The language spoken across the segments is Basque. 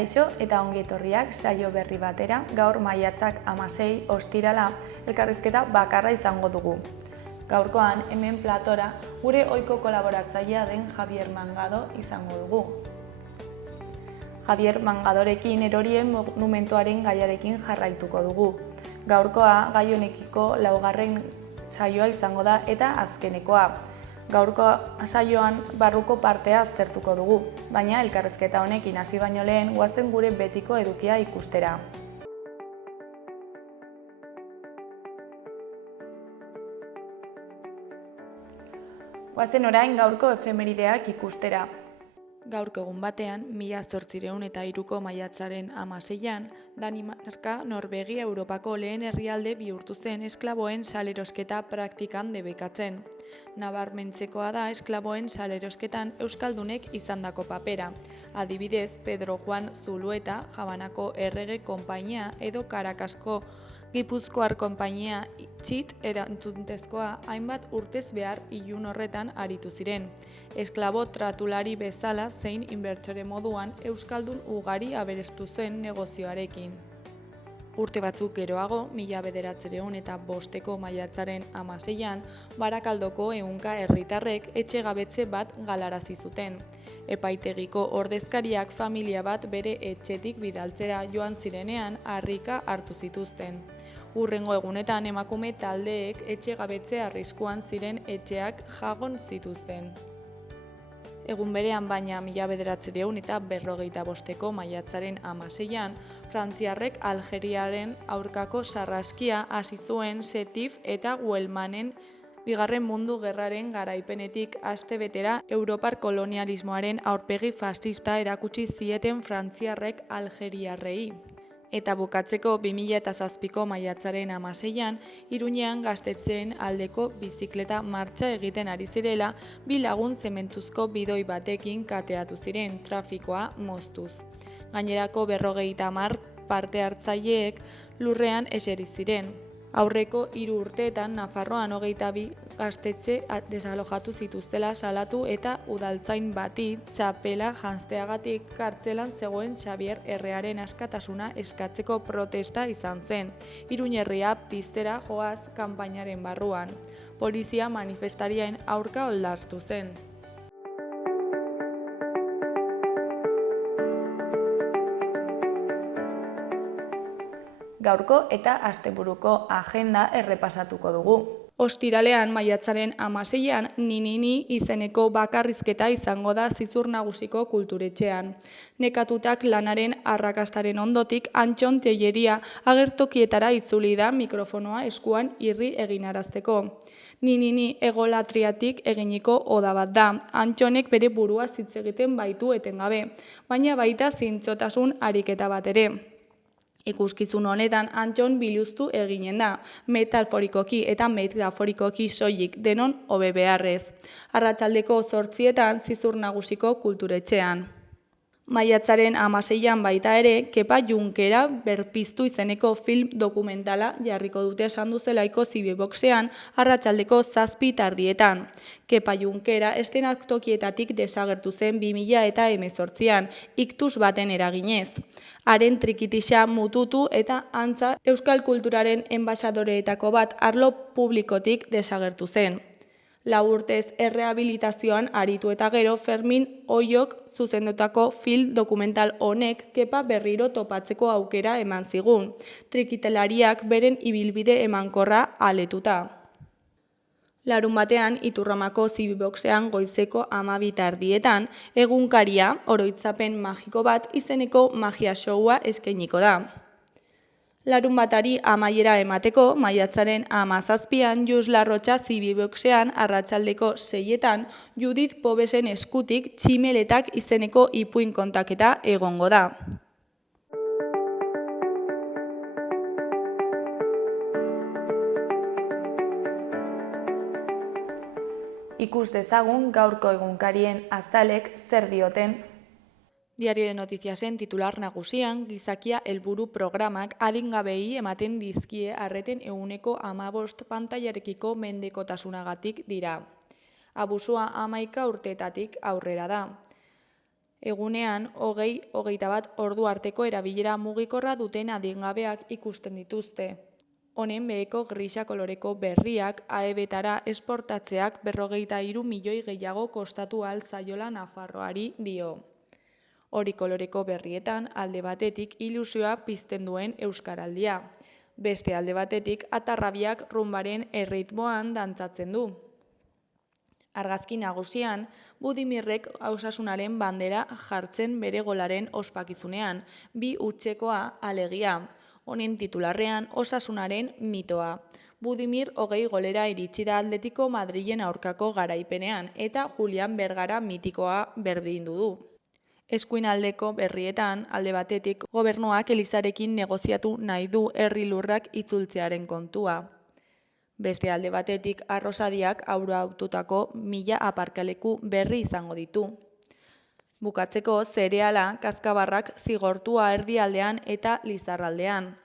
Kaixo eta ongi etorriak saio berri batera, gaur maiatzak 16 ostirala elkarrizketa bakarra izango dugu. Gaurkoan hemen platora gure ohiko kolaboratzailea den Javier Mangado izango dugu. Javier Mangadorekin erorien monumentuaren gaiarekin jarraituko dugu. Gaurkoa gai honekiko laugarren saioa izango da eta azkenekoa. Gaurko saioan barruko partea aztertuko dugu, baina elkarrizketa honekin hasi baino lehen goazen gure betiko edukia ikustera. Goazen orain gaurko efemerideak ikustera. Gaurko egun batean, 1803ko maiatzaren 16an, Danimarka, Norvegia, Europako lehen herrialde bihurtu zen esklaboen salerosketa praktikan debekatzen. Nabarmentzekoa da esklaboen salerosketan euskaldunek izandako papera. Adibidez, Pedro Juan Zulueta, Jabanako Errege Konpainia edo Karakasko Gipuzkoar Konpainia txit erantzuntezkoa hainbat urtez behar ilun horretan aritu ziren. Esklabo tratulari bezala zein inbertsore moduan euskaldun ugari aberestu zen negozioarekin. Urte batzuk geroago, 1905ko maiatzaren 16an, Barakaldoko ehunka herritarrek etxegabetze bat galarazi zuten. Epaitegiko ordezkariak familia bat bere etxetik bidaltzera joan zirenean harrika hartu zituzten. Hurrengo egunetan emakume taldeek etxegabetze arriskuan ziren etxeak jagon zituzten. Egun berean baina 1945ko maiatzaren 16an, Frantziarrek Aljeriaren aurkako sarraskia hasi zuen Setif eta Guelmanen Bigarren Mundu Gerraren garaipenetik astebetera Europar kolonialismoaren aurpegi fascista erakutsi zieten frantziarrek aljeriarrei. Eta bukatzeko 2007ko maiatzaren 16an, Iruñean gaztetzen aldeko bizikleta martxa egiten ari zirela, bi lagun zementuzko bidoi batekin kateatu ziren, trafikoa moztuz. Gainerako 50 parte hartzaileek lurrean eseri ziren. Aurreko 3 urteetan Nafarroan 22 gaztetxe desalojatu zituztela salatu eta udaltzain bati txapela janzteagatik kartzelan zegoen Xabier Errearen askatasuna eskatzeko protesta izan zen. Iruñerria piztera joaz kanpainaren barruan. Polizia manifestarien aurka oldartu zen. Gaurko eta asteburuko agenda errepasatuko dugu. Ostiralean maiatzaren 16an Ninini izeneko bakarrizketa izango da Zizur Nagusiko kulturetxean. Nekatutak lanaren arrakastaren ondotik Antxon Telleria agertokietara itzuli da mikrofonoa eskuan irri eginarazteko. Ninini egolatriatik eginiko oda bat da. Antxonek bere burua hitz egiten baitu etengabe, baina baita zintzotasun ariketa bat ere. Ikuskizun honetan Antxon biluztu eginen da, metaforikoki eta metaforikoki soilik denon hobe beharrez. Arratsaldeko 8etan Zizur Nagusiko kulturetxean. Maiatzaren 16an baita ere, Kepa Junkera berpiztu izeneko film dokumentala jarriko dute esan duzelaiko Zibiboxean arratsaldeko 7:00 Kepa Junkera eszenatokietatik desagertu zen 2018an, iktus baten eraginez. Haren trikitixa mututu eta antza euskal kulturaren enbaxadoreetako bat arlo publikotik desagertu zen. 4 urtez errehabilitazioan aritu eta gero Fermin Oiok zuzendutako film dokumental honek Kepa berriro topatzeko aukera eman zigun, trikitilariak beren ibilbide emankorra aletuta. Larunbatean Iturramako Zibiboxean goizeko 12:30 egunkaria oroitzapen magiko bat izeneko magia showa eskainiko da. Larunbatari amaiera emateko, maiatzaren 17an Jus Larrotxa Zibiboxean arratsaldeko 6etan Judith Pobesen eskutik Tximeletak izeneko ipuin kontaketa egongo da. Ikus dezagun gaurko egunkarien azalek zer dioten. Diario de Noticiasen titular nagusian, gizakia helburu programak adingabei ematen dizkie arreten 15% pantailarekiko mendekotasunagatik dira. Abusua 11 urteetatik aurrera da. Egunean, 20-21 ordu arteko erabilera mugikorra duten adingabeak ikusten dituzte. Honen beheko grisa koloreko berriak AEB-tara esportatzeak 53 milioi gehiago kostatu ahal zaiola Nafarroari dio. Hori koloreko berrietan alde batetik ilusioa pizten duen euskaraldia. Beste alde batetik atarrabiak rumbaren erritmoan dantzatzen du. Argazki nagusian, Budimirrek Osasunaren bandera jartzen bere golaren ospakizunean, 2 hutsekoa alegia. Honen titularrean Osasunaren mitoa. Budimir 20 golera iritsi da Atletico Madrilen aurkako garaipenean eta Julian Bergara mitikoa berdindu du. Eskuinaldeko berrietan, alde batetik, gobernuak Elizarekin negoziatu nahi du herri lurrak itzultzearen kontua. Beste alde batetik, Arrosadiak aurreratutako 1000 aparkaleku berri izango ditu. Bukatzeko, zereala, kazkabarrak zigortua erdialdean eta lizarraldean.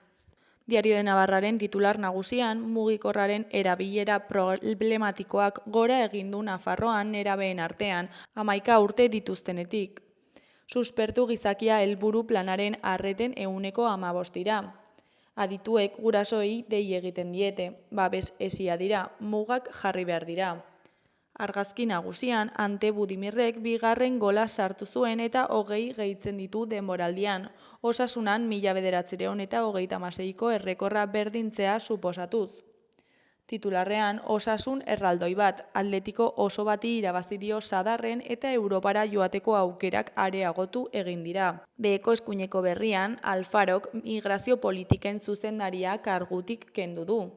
Diario de Navarraren titular nagusian, mugikorraren erabilera problematikoak gora egin du Nafarroan nerabeen artean, 11 urte dituztenetik. Suspertu gizakia helburu planaren arreten 15%. Adituek gurasoei dei egiten diete, babes esia dira, mugak jarri behar dira. Argazki nagusian, Ante Budimirrek 2. gola sartu zuen eta 20 gehitzen ditu denboraldian, Osasunan 1936ko errekorra berdintzea suposatuz. Titularrean, Osasun erraldoi bat, Atletico oso bati irabazi dio sadarren eta Europara joateko aukerak areagotu egin dira. Beheko eskuineko berrian, Alfarok migrazio politiken zuzendaria kargutik kendu du.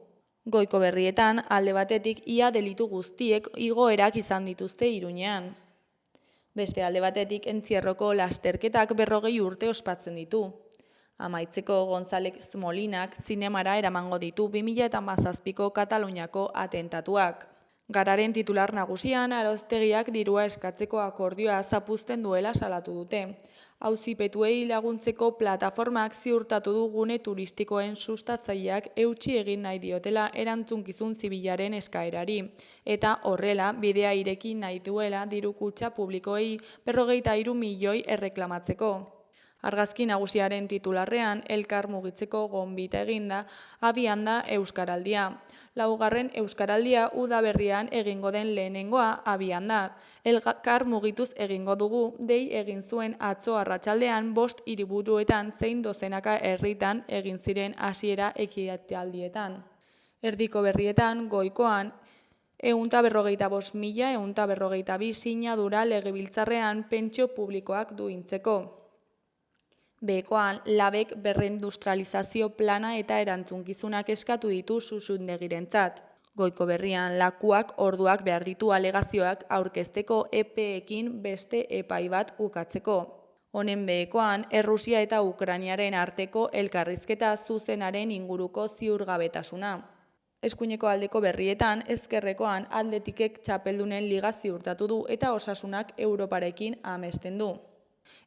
Goiko berrietan, alde batetik ia delitu guztiek igoerak izan dituzte Iruñean. Beste alde batetik entzierroko lasterketak 40 urte ospatzen ditu. Amaitzeko González Molinak zinemara eramango ditu 2017ko Kataluniako atentatuak. Gararen titular nagusian, Araztegiak dirua eskatzeko akordioa zapuzten duela salatu dute. Auzipetuei laguntzeko plataformak ziurtatu du gune turistikoen sustatzaileak eutsi egin nahi diotela erantzunkizun zibilaren eskaerari, eta horrela bidea ireki nahi duela diru-kutxa publikoei 43 milioi erreklamatzeko. Argazki nagusiaren titularrean, elkar mugitzeko gonbita eginda, abian da Euskaraldia. 4. Euskaraldia udaberrian egingo den lehenengoa abian da. Elkar mugituz egingo dugu, dei egin zuen atzo arratsaldean 5 hiriburuetan zein dozenaka herritan egin ziren hasiera ekitaldietan. Erdiko berrietan, goikoan, 145.142 sinadura legebiltzarrean pentsio publikoak duintzeko. Behekoan, labek berreindustrializazio plana eta erantzunkizunak eskatu ditu Zuzundegirentzat. Goiko berrian, lakuak orduak behar ditu alegazioak aurkezteko epeekin beste epai bat ukatzeko. Honen behekoan, Errusia eta Ukrainiaren arteko elkarrizketa zuzenaren inguruko ziurgabetasuna. Eskuineko aldeko berrietan, ezkerrekoan Atletikek txapeldunen liga ziurtatu du eta Osasunak Europarekin amesten du.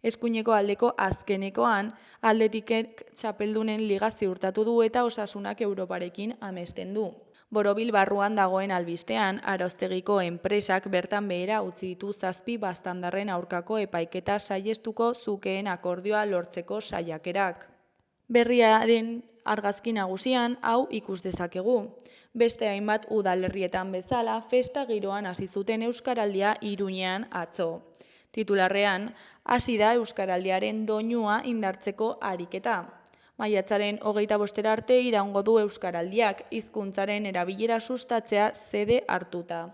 Eskuineko aldeko azkenekoan, Atletikek txapeldunen liga ziurtatu du eta Osasunak Europarekin amesten du. Borobil barruan dagoen albistean, Araztegiko enpresak bertan behera utzi ditu 7 baztandarren aurkako epaiketa saihestuko zukeen akordioa lortzeko saiakerak. Berriaren argazki nagusian hau ikus dezakegu. Beste hainbat udalerrietan bezala, festa giroan hasi zuten Euskaraldia Iruñean atzo. Titularrean, hasi da Euskaraldiaren doinua indartzeko ariketa. Maiatzaren 25 arte iraungo du Euskaraldiak, hizkuntzaren erabilera sustatzea xede hartuta.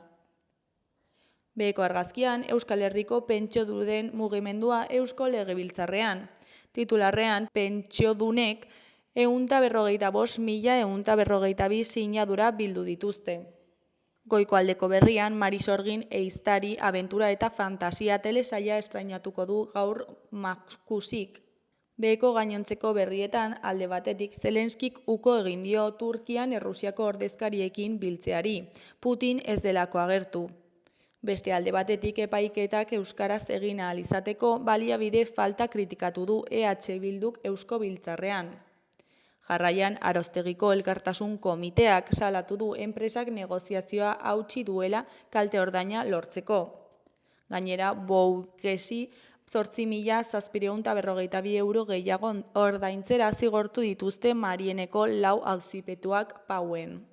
Beheko argazkian, Euskal Herriko pentsioduden mugimendua Eusko Legebiltzarrean. Titularrean, pentsiodunek 145.142 sinadura bildu dituzte. Goiko aldeko berrian, Marisorgin ehiztari, abentura eta fantasia telesaia estrainatuko du gaur Maxkusik. Beheko gainontzeko berrietan, alde batetik Zelenskik uko egin dio Turkian Errusiako ordezkariekin biltzeari, Putin ez delako agertu. Beste alde batetik epaiketak euskaraz egin ahal izateko baliabide falta kritikatu du EH Bilduk Eusko Biltzarrean. Jarraian, Araztegiko elkartasun komiteak salatu du enpresak negoziazioa hautsi duela kalte ordaina lortzeko. Gainera, Boukesi 8.752 euro gehiago ordaintzera zigortu dituzte Marieneko 4 auzipetuak Pauen.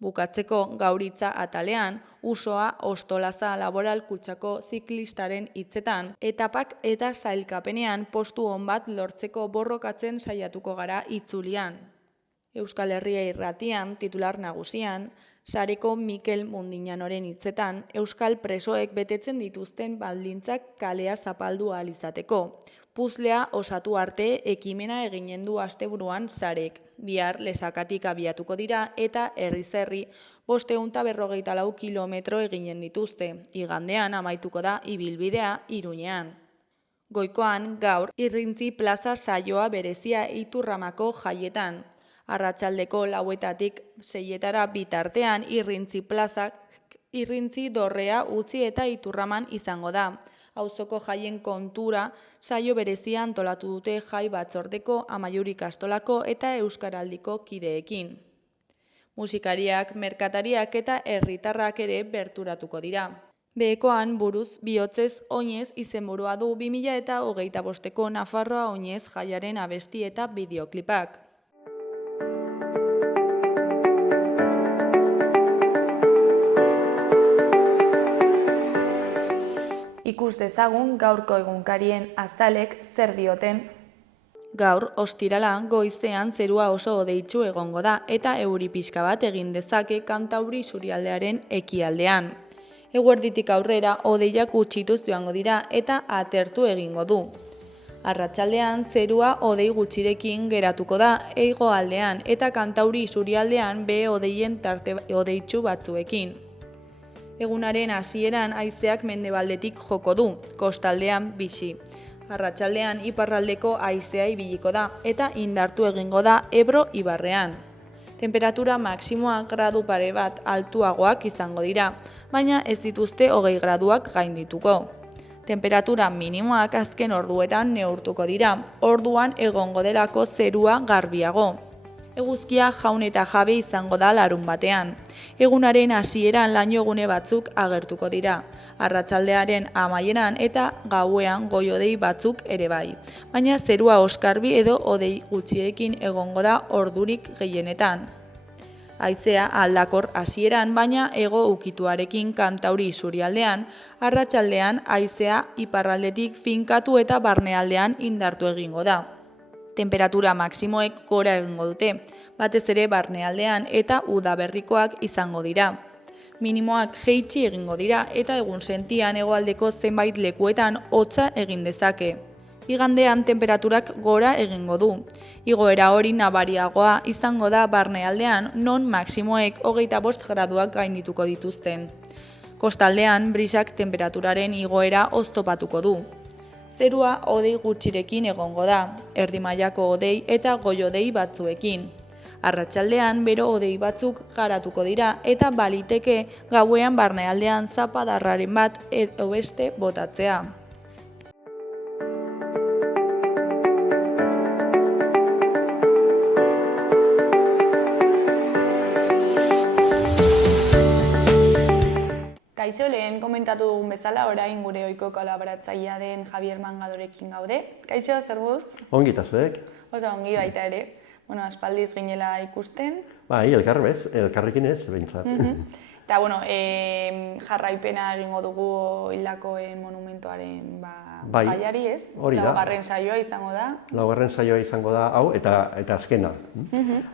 Bukatzeko, Gauritza atalean, Usoa Ostolaza Laboral Kutxako ziklistaren hitzetan, etapak eta sailkapenean postu on bat lortzeko borrokatzen saiatuko gara itzulian. Euskal Herria Irratian, titular nagusian, sareko Mikel Mundinanoren hitzetan, euskal presoek betetzen dituzten baldintzak kalea zapaldu ahal izateko. Puzlea osatu arte ekimena eginen du asteburuan sarek. Bihar Lesakatik abiatuko dira eta herriz herri 554 kilometro eginen dituzte. Igandean amaituko da ibilbidea Iruñean. Goikoan gaur Irrintzi plaza saioa berezia Iturramako jaietan. Arratsaldeko 4:00 6:00 bitartean Irrintzi plazak Irrintzi dorrea utzi eta Iturraman izango da. Auzoko jaien kontura saio berezia antolatu dute jai batzordeko Amaiur ikastolako eta Euskaraldiko kideekin. Musikariak, merkatariak eta herritarrak ere berturatuko dira. Behekoan buruz bihotzez oinez izenburua du 2025ko Nafarroa oinez jaiaren abesti eta bideoklipak. Ikus dezagun gaurko egunkarien azalek zer dioten. Gaur, ostirala, goizean zerua oso hodeitsu egongo da eta euri pixka bat egin dezake Kantauri isurialdearen ekialdean. Eguerditik aurrera hodeiak gutxituz joango dira eta atertu egingo du. Arratsaldean zerua hodei gutxirekin geratuko da hegoaldean eta Kantauri isurialdean behe hodeien tarte hodeitsu batzuekin. Egunaren hasieran haizeak mendebaldetik joko du, kostaldean bizi. Arratsaldean iparraldeko haizea ibiliko da eta indartu egingo da Ebro ibarrean. Temperatura maksimoak gradu pare bat altuagoak izango dira, baina ez dituzte 20 graduak gaindituko. Temperatura minimoak azken orduetan neurtuko dira, orduan egongo delako zerua garbiago. Eguzkia jaun eta jabe izango da larun batean. Egunaren hasieran lainogune batzuk agertuko dira. Arratsaldearen amaieran eta gauean goi-hodei batzuk ere bai. Baina zerua oskarbi edo hodei gutxiekin egongo da ordurik gehienetan. Haizea aldakor hasieran baina hego ukituarekin Kantauri isurialdean, arratsaldean haizea iparraldetik finkatu eta barnealdean indartu egingo da. Temperatura maksimoek gora egingo dute, batez ere barnealdean eta udaberrikoak izango dira. Minimoak jeitsi egingo dira eta egun sentian hegoaldeko zenbait lekuetan hotza egin dezake. Igandean temperaturak gora egingo du. Igoera hori nabariagoa izango da barnealdean non maksimoek 25 graduak gaindituko dituzten. Kostaldean brisak temperaturaren igoera oztopatuko du. Zerua hodei gutxirekin egongo da, erdi mailako hodei eta goi-hodei batzuekin. Arratsaldean bero hodei batzuk garatuko dira eta baliteke gauean barnealdean zapadarraren bat edo beste botatzea. Kaixo, lehen komentatu dugun bezala, orain gure ohiko kolaboratzailea den Javier Mangadorekin gaude. Kaixo, zer buz? Ongi eta zuek? Oso, ongi baita ere. Bueno, aspaldiz ginela ikusten. Bai, elkarrekin ez, behintzat. Eta, jarraipena egingo dugu hildakoen monumentoaren gaiari, ez? Hori da. Laugarren saioa izango da. Laugarren saioa izango da, hau, eta azkena.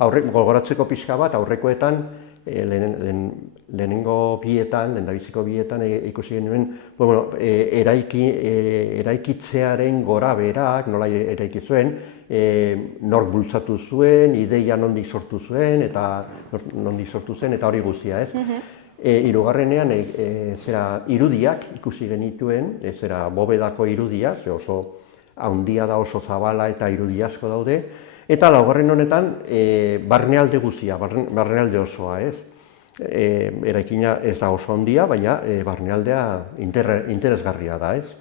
Gogoratzeko pixka bat, aurrekoetan, lehenengo bietan, lehendabiziko bietan ikusi genuen eraikitzearen gora berak, nola eraiki zuen, nork bultzatu zuen, ideia nondik sortu zuen, eta hori guztia, ez? Hirugarrenean irudiak ikusi genituen, bobedako irudia, oso handia da, oso zabala eta irudi asko daude, eta laugarren honetan barnealde guztia, barnealde osoa, ez? Eraikina ez da oso handia, baina barnealdea interesgarria da, ez?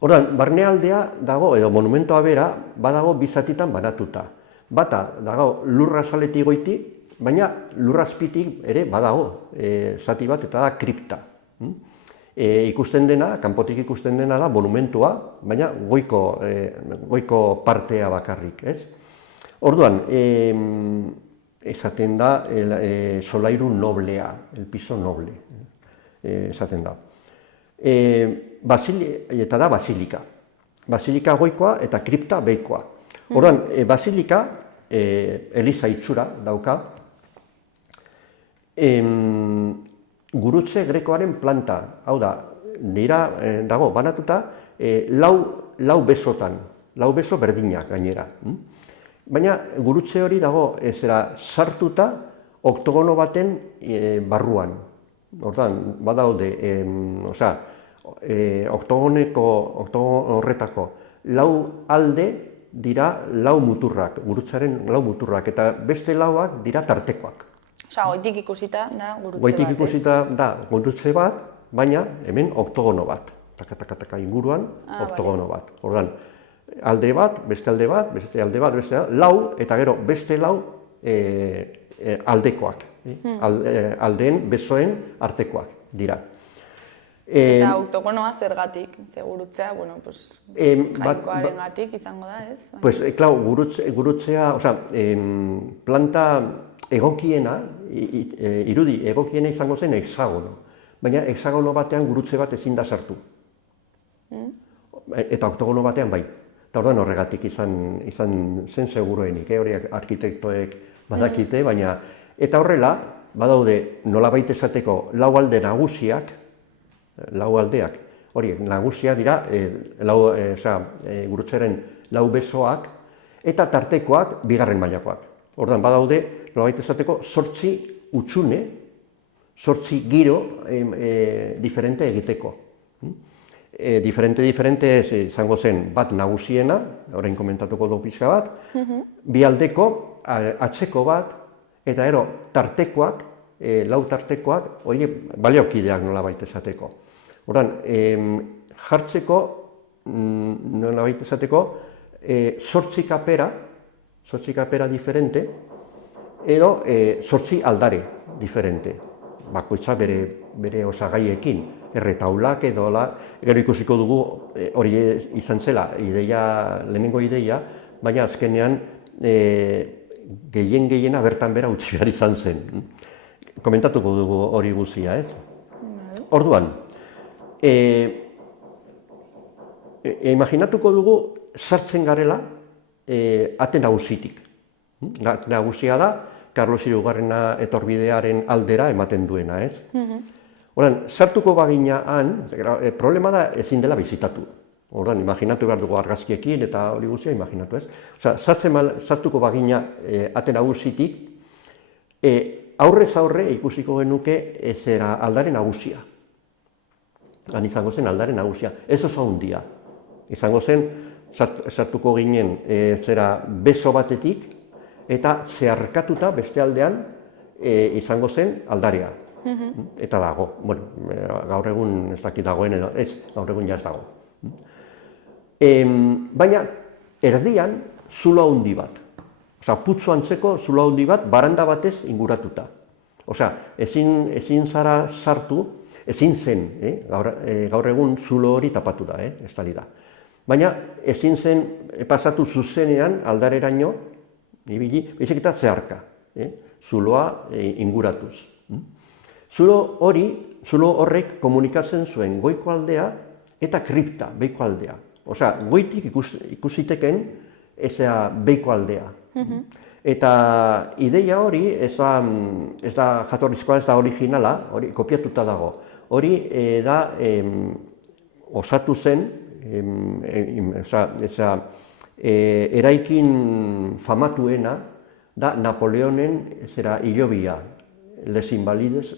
Orduan, barnealdea dago, edo monumentoa bera, badago bi zatitan banatuta. Bata dago lurra azaletik goiti, baina lurra azpitik ere badago zati bat, eta da kripta. ikusten dena, kanpotik ikusten dena da monumentua, baina goiko partea bakarrik, ez? Orduan, esaten da solairu noblea, el piso noble, esaten da. Eta da basilika. Basilika goikoa eta kripta beikoa. Orduan, basilika, eliza itxura dauka, gurutze grekoaren planta, hau da, dago banatuta, lau besotan, lau beso berdinak gainera. Baina gurutze hori dago sartuta oktogono baten barruan. Orduan, badaude, oktogono horretako lau alde dira lau muturrak, gurutzaren lau muturrak, eta beste lauak dira tartekoak. Osa, goitik ikusita da gurutze bat. Goitik ikusita da gurutze bat, baina hemen oktogono bat. Taka inguruan, oktogono bat. Orduan, alde bat, beste alde bat, beste alde bat, beste lau, eta gero beste lau aldekoak. Aldeen besoen artekoak dira. Eta oktogonoa zergatik, ze gurutzea, jainkoaren gatik izango da, ez? Pues, klar, gurutzea, planta egokiena, irudi egokiena izango zen hexagono. Baina hexagono batean gurutze bat ezin da sartu. Eta oktogono batean bai. Eta orduan horregatik izan zen seguruenik, horiek arkitektoek badakite, baina eta horrela, badaude nolabait esateko lau alde nagusiak, lau aldeak, horiek nagusiak dira, gurutzaren lau besoak, eta tartekoak bigarren mailakoak. Orduan, badaude nolabait esateko 8 utxune, 8 giro diferente egiteko. Diferente izango zen bat nagusiena, orain komentatuko du pixka bat, bi aldeko, atzeko bat, eta ero tartekoak, lau tartekoak, horiek baliokideak nolabait esateko. Orduan, jartzeko, nolabait esateko, 8 kapera diferente, edo 8 aldare diferente, bakoitza bere osagaiekin, erretaulak edo, gero ikusiko dugu hori izan zela, lehenengo ideia, baina azkenean gehiena bertan bera utzi behar izan zen. Komentatuko dugu hori guzia, ez? Orduan, imaginatuko dugu sartzen garela ate nagusitik. Nagusia da, Karlos Hirugarrena etorbidearen aldera ematen duena, ez? Orduan, sartuko bagina han, problema da ezin dela bizitatu. Orduan, imaginatu behar dugu argazkiekin eta hori guztia, imaginatu, ez? Sartuko bagina ate nagusitik, aurrez aurre ikusiko genuke aldare nagusia. Han izango zen aldare nagusia. Ez oso handia. Izango zen, sartuko ginen beso batetik, eta zeharkatuta beste aldean izango zen aldarea. Eta dago, gaur egun ez dakit dagoen edo, ez, gaur egun ja ez dago. Baina, erdian zulo handi bat. Putzu antzeko zulo handi bat, baranda batez inguratuta. Ezin zara sartu, ezin zen, gaur egun zulo hori tapatu da, estali da. Baina, ezin zen pasatu zuzenean aldareraino, baizik eta zeharka, zuloa inguratuz. Zulo horrek komunikatzen zuen goiko aldea eta kripta, beiko aldea. Goitik ikusiteken beiko aldea. Eta ideia hori ez da jatorrizkoa, ez da originala, hori kopiatuta dago. Hori da osatu zen, eraikin famatuena da Napoleonen hilobia. Les Invalides,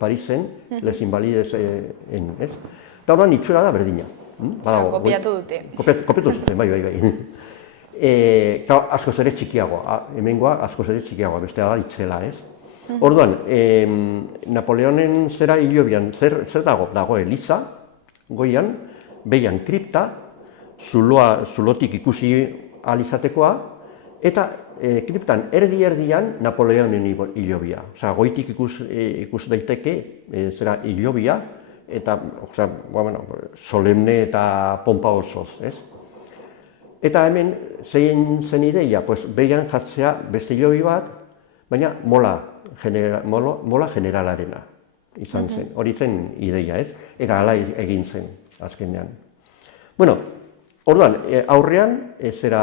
Parisen, Les Invalides, ez? Eta horrean itxura da berdina. Kopiatu dute. Kopiatu zuten, bai. Askoz ere txikiagoa, hemengoa askoz ere txikiagoa, bestea da itzela, ez? Orduan, Napoleonen hilobian, zer dago? Dago eliza, goian, behian kripta, zulotik ikusi ahal izatekoa, eta kriptan erdi-erdian Napoleonen hilobia. Goitik ikus daiteke hilobia, eta bueno, solemne eta pompa osoz, ez? Eta hemen, zein zen ideia, pues, behian jartzea beste hilobi bat, baina mola generalarena izan zen, hori zen ideia, ez? Eta hala egin zen, azkenean. Bueno, orduan, aurrean, zera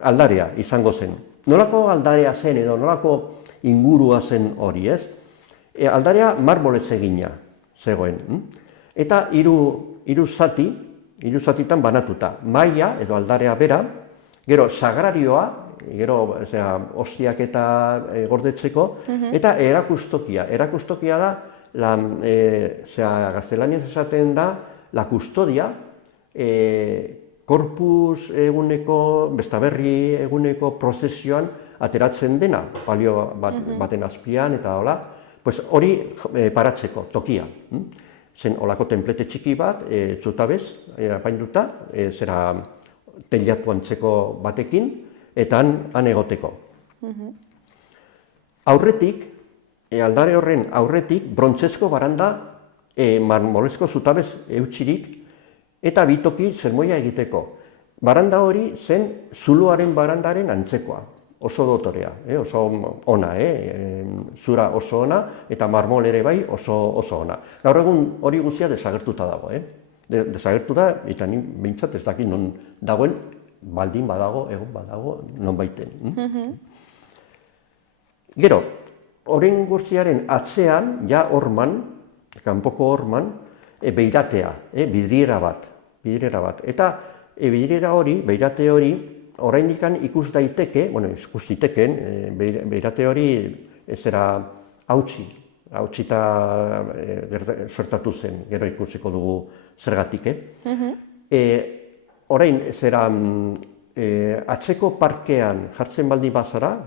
aldarea izango zen. Nolako aldarea zen edo nolako ingurua zen hori, ez? Aldarea marmolez egina zegoen. Eta hiru zatitan banatuta. Maila edo aldarea bera, gero sagrarioa, gero hostiak eta gordetzeko, eta erakustokia. Erakustokia da, gaztelaniaz esaten da, la custodia, korpus eguneko, bestaberri eguneko prozesioan ateratzen dena, palio baten azpian eta hola, pues hori paratzeko, tokia. Zen olako tenplete txiki bat, zutabez, apainduta, zera teilatu antzeko batekin, eta han egoteko. Aurretik, aldare horren aurretik, brontzezko baranda, marmolezko zutabez eutxirik, eta bitoki sermoia egiteko. Baranda hori zen zuloaren barandaren antzekoa, oso dotorea, oso ona, zura oso ona, eta marmol ere bai oso ona. Gaur egun hori guztia desagertuta dago, desagertuta, eta ni behintzat ez dakit non dagoen, baldin badago, egon badago, non baiten. Gero, horren guztiaren atzean, ja horman, kanpoko horman, beiratea, bidriera bat. Eta bidriera hori, beirate hori, oraindik ikus daiteke, ikus ziteken, beirate hori zera hautsita sortatu zen, gero ikusiko dugu zergatik. Orain, zera atzeko parkean jartzen baldin bazara,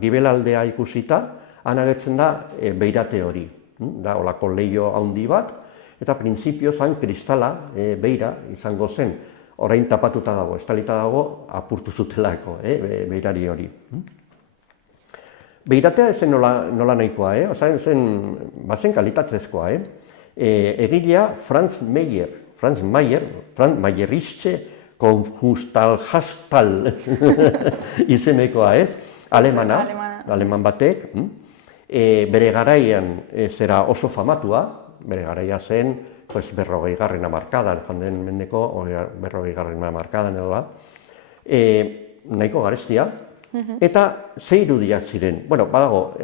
gibelaldea ikusita, han agertzen da beirate hori. Da, olako leio handi bat, eta printzipio zan kristala beira izango zen. Orain tapatuta dago, estalita dago, apurtu zutelako, beirari hori. Beiratea zen nola nahikoa, bazen kalitatezkoa. Egilea Franz Mayer-Rische Konjustalhastal izenekoa, aleman batek, bere garaian zera oso famatua, bere garaia zen, 40. hamarkadan, joan den mendeko 40. hamarkadan edo da, nahiko garestia, eta ze irudiak ziren. Badago,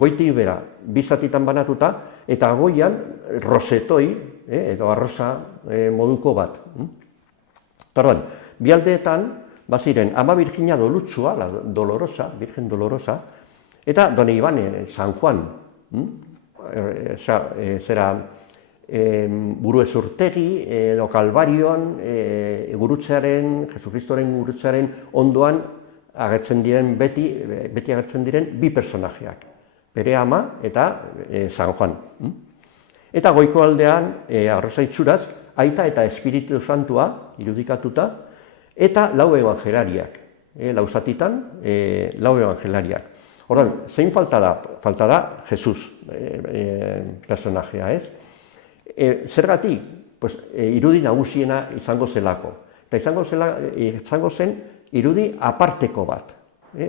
goitik bera, bizatitan banatuta, eta goian rosetoi, edo arrosa moduko bat. Tardan, bi aldeetan, baziren, Ama Virginia Dolutsua, la Dolorosa, Virgen Dolorosa, eta Don Ibane San Juan, zera Buruezurtegi edo Kalbarioan gurutzearen, Jesukristoren gurutzearen ondoan agertzen diren, beti agertzen diren bi personajeak, bere ama eta San Juan. Eta goiko aldean, arroza itxuraz, Aita eta Espiritu Santua irudikatuta, eta lau evangelariak, lau zatitan, lau evangelariak. Ordan, zein falta da? Falta da Jesus personajea, ez? Zergatik, irudi nagusiena izango zelako. Eta izango zen irudi aparteko bat.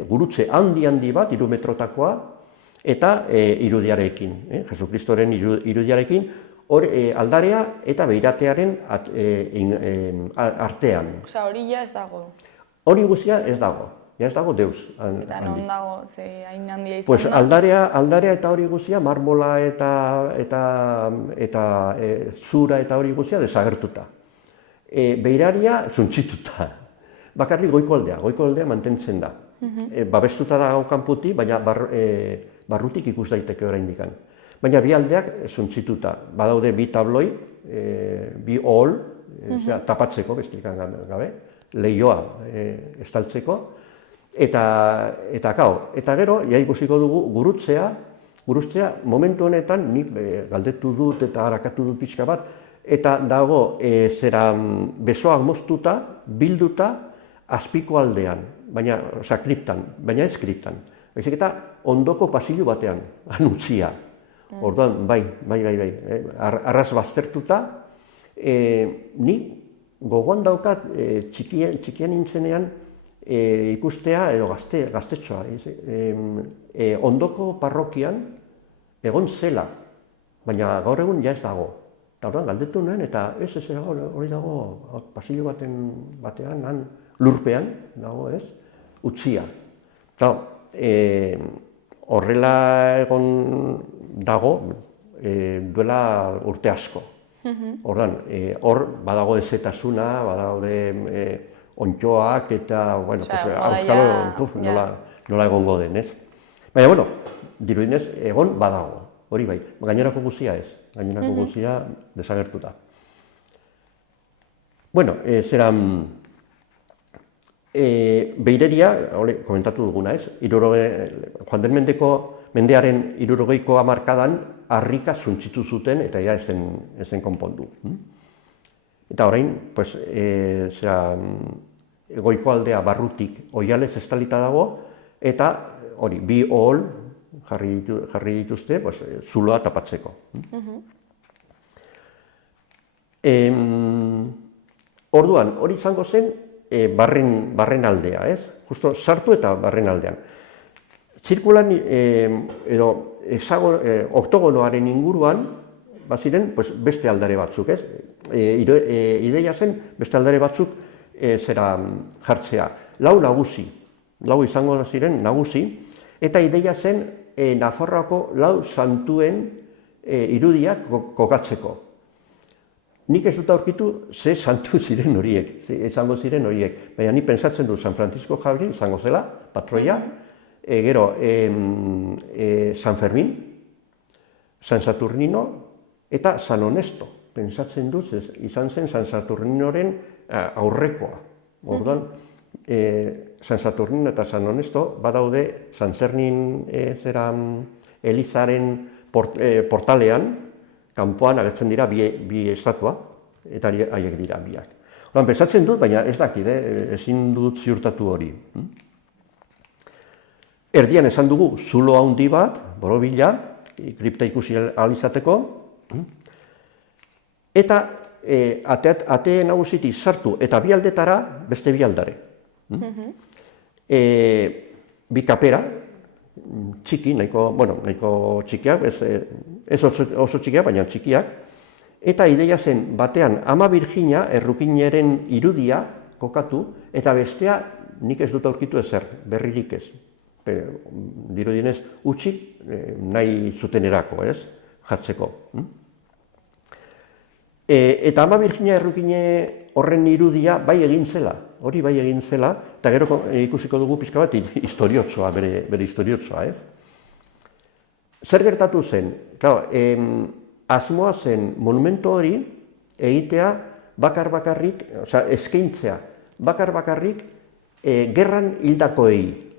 Gurutze handi bat, 3 metrotakoa, eta irudiarekin, Jesukristoren irudiarekin, aldarea eta beiratearen artean. Osa, hori ja ez dago. Hori guztia ez dago. Ja ez dago deus. Eta non dago, ze hain handia izan da? Aldarea eta hori guztia, marmola eta zura eta hori guztia desagertuta. Beiraria zuntxituta. Bakarrik goiko aldea mantentzen da. Babestuta dago kanputi, baina barrutik ikus daiteke oraindik. Baina bi aldeak zuntzituta. Badaude bi tabloi, bi ohol, tapatzeko, besterik gabe, lehioa estaltzeko, eta gero, ja ikusiko dugu gurutzea momentu honetan, nik galdetu dut eta harakatu dut pixka bat, eta dago besoak moztuta, bilduta, azpiko aldean, baina kriptan, baina ez kriptan. Baizik eta ondoko pasillo batean, anutzia. Orduan, bai. Arras baztertuta, nik gogoan daukat txikian nintzenean ikustea edo gaztetxoa. Ondoko parrokian egon zela, baina gaur egun ja ez dago. Eta orduan galdetu nuen, eta ez hori dago pasillo batean, han lurpean dago, ez? Utzia. Horrela egon dago duela urte asko. Orduan, hor badago ezetasuna, badaude ontxoak eta, bueno, auskalo nola egongo den, ez? Baina, dirudinez, egon badago, hori bai, gainerako guzia ez, gainerako guzia desagertuta. Bueno, Beireria, komentatu duguna ez, Joan den mendearen 60ko hamarkadan harrika suntsitu zuten eta ja ezen konpondu. Eta orain, goiko aldea barrutik oihalez estalita dago, eta hori, bi ohol jarri dituzte zuloa tapatzeko. Orduan, hori izango zen barren aldea, ez? Justo sartu eta barren aldean. Zirkulan edo oktogonoaren inguruan, baziren beste aldare batzuk, ez? Ideia zen beste aldare batzuk jartzea. Lau izango ziren nagusi, eta ideia zen Nafarroako 4 santuen irudiak kokatzeko. Nik ez dut aurkitu ze santu ziren horiek, izango ziren horiek. Baina ni pentsatzen du San Francisco Javier izango zela, patroia, gero San Fermin, San Saturnino eta San Honesto. Pentsatzen dut izan zen San Saturninoren aurrekoa. Orduan, San Saturnino eta San Honesto badaude San Zernin Elizaren portalean, kanpoan agertzen dira bi estatua, eta haiek dira biak. Orduan, pentsatzen dut, baina ez dakit, ezin dut ziurtatu hori. Erdian esan dugu zulo handi bat, borobila, kripta ikusi ahal izateko, eta ate nagusitik sartu eta bi aldetara beste bi aldare. Bi kapera, txiki, nahiko txikiak, ez oso txikiak, baina txikiak, eta ideia zen batean Ama Birjina errukineren irudia kokatu, eta bestea nik ez dut aurkitu ezer, berririk ez. Dirudienez, utzik nahi zutenerako, ez, jartzeko. Eta Ama Birjina errukine horren irudia bai egin zela, hori bai egin zela, eta gero ikusiko dugu pixka bat historiotzoa, bere historiotzoa, ez? Zer gertatu zen? Asmoa zen monumentu hori egitea bakarrik, eskaintzea bakarrik gerran hildakoei,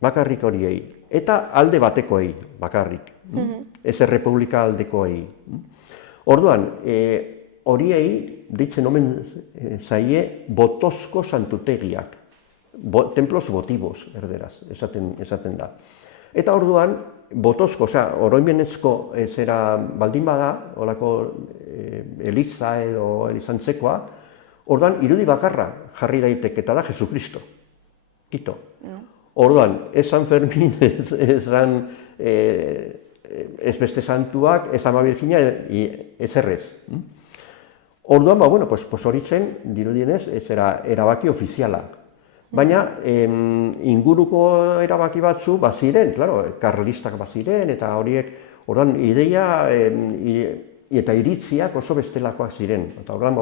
bakarrik horiei, eta alde batekoei bakarrik, ez errepublika aldekoei. Orduan, horiei deitzen omen zaie botozko santutegiak, templos votivos, erderaz, esaten da. Eta orduan, botozko, oroimenezko baldin bada, horako eliza edo elizantzekoa, orduan, irudi bakarra jarri daiteke, eta da Jesukristo, kito. Orduan, ez San Fermin, ez beste santuak, ez Ama Birjina, ez errez. Orduan, hori zen, dirudienez, ez erabaki ofiziala. Baina, inguruko erabaki batzu baziren, karlistak baziren, eta horiek, orduan, ideia eta iritziak oso bestelakoak ziren. Eta orduan,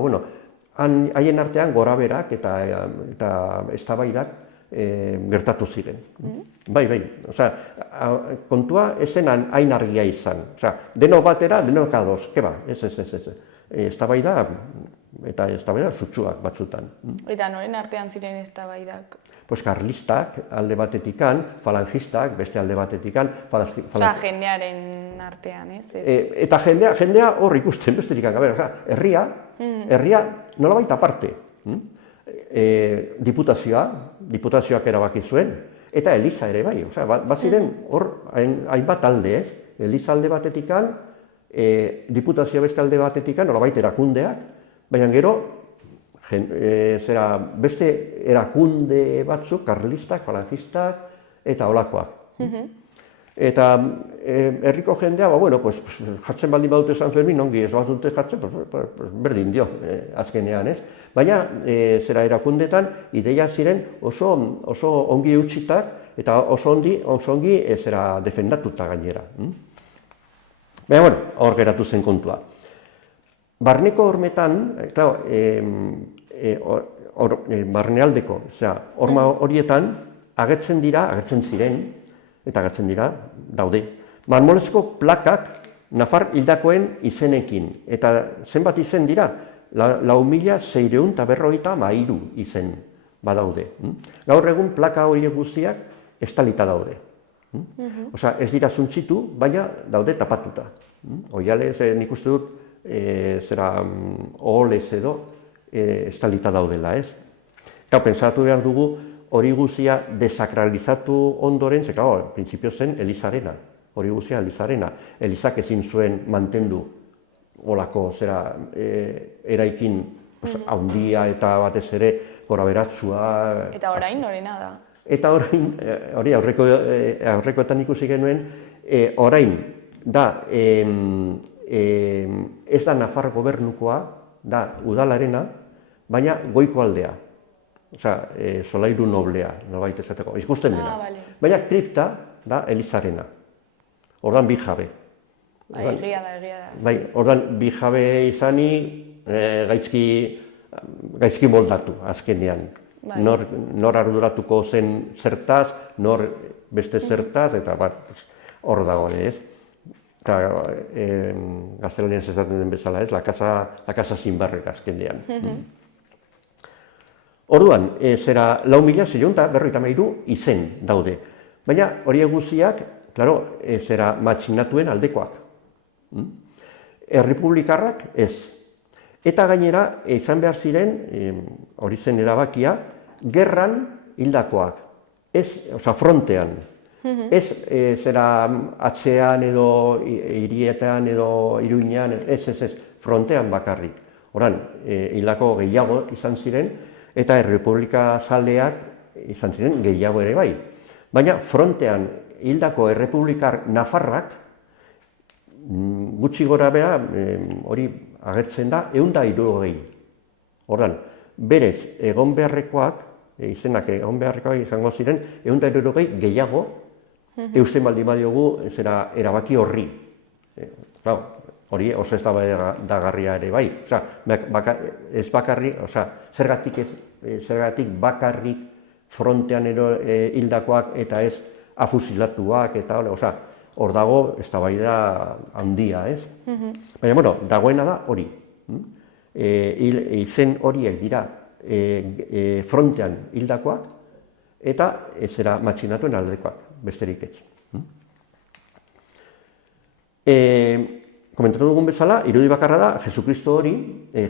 haien artean goraberak eta eztabaidak gertatu ziren. Bai, kontua ezen hain argia izan. Denok batera, denok ados, keba, ez. Eztabaida sutsuak batzutan. Eta noren artean ziren eztabaidak? Karlistak alde batetikan, falangistak beste alde batetikan. Jendearen artean, ez? Eta jendea hor ikusten bestetik gabe. Herria nolabait aparte. Diputazioak erabaki zuen, eta Eliza ere bai. Baziren hor hainbat alde ez, Eliza alde batetikan, diputazioa beste alde batetikan, nolabait erakundeak, baina gero, beste erakunde batzuk, karlistak, falangistak, eta olakoak. Eta herriko jendea, jartzen baldin badute San Fermin, ongi ez badute jartzen, berdin dio, azkenean, ez? Baina, erakundetan, ideia ziren oso ongi eutxitak, eta oso ongi defendatuta gainera. Baina, hor geratu zen kontua. Barneko hormetan, barnealdeko, horma horietan, agertzen ziren, eta agertzen dira, daude. Marmolezko plakak Nafar hildakoen izenekin, eta zenbat izen dira? 4.653 izen badaude. Gaur egun plaka horiek guztiak estalita daude. Osea, ez dira zuntzitu, baina daude tapatuta. Oialez, nik uste dut, oholez edo, estalita daudela, ez? Gau, pentsatu behar dugu, hori guzia desakralizatu ondoren, printzipio zen Elizarena, hori guzia Elizarena. Elizak ezin zuen mantendu olako eraikin handia eta batez ere goraberatsua. Eta orain, norena da? Eta orain, hori aurrekoetan ikusi genuen, orain da, ez da Nafar gobernukoa, da udalarena, baina goiko aldea. Osea, solairu noblea, nolabait esateko, ikusten dena. Baina kripta da Elizarena. Ordan bi jabe. Egia da. Bai, ordan bi jabe izani gaizki moldatu azkenean. Nor arduratuko zen zertaz, nor beste zertaz, eta hor dago, ez? Eta gaztelanian esaten den bezala, ez? La casa sin barrek azkenean. Orduan, 4.653 izen daude. Baina horiek guztiak, matxinatuen aldekoak. Errepublikarrak ez. Eta gainera, izan behar ziren, hori zen erabakia, gerran hildakoak. Osea, frontean. Ez atzean edo hirietan edo Iruñan, ez, frontean bakarrik. Horan, hildako gehiago izan ziren, eta errepublika zaleak izan ziren gehiago ere bai. Baina frontean hildako errepublikar Nafarrak, gutxi gora beha, hori agertzen da, 160. Hordan, berez, egon beharrekoak, izenak egon beharrekoak izango ziren, 160 gehiago, eusten baldin badiogu erabaki horri. Hori oso ez dagarria ere bai. Ez bakarrik, zergatik bakarrik frontean hildakoak eta ez afusilatuak eta hor dago eztabaida handia, ez? Baina, dagoena da hori. Izen horiek dira frontean hildakoak eta matxinatuen aldekoak, besterik ez. Komentatu dugun bezala, irudi bakarra da, Jesukristo hori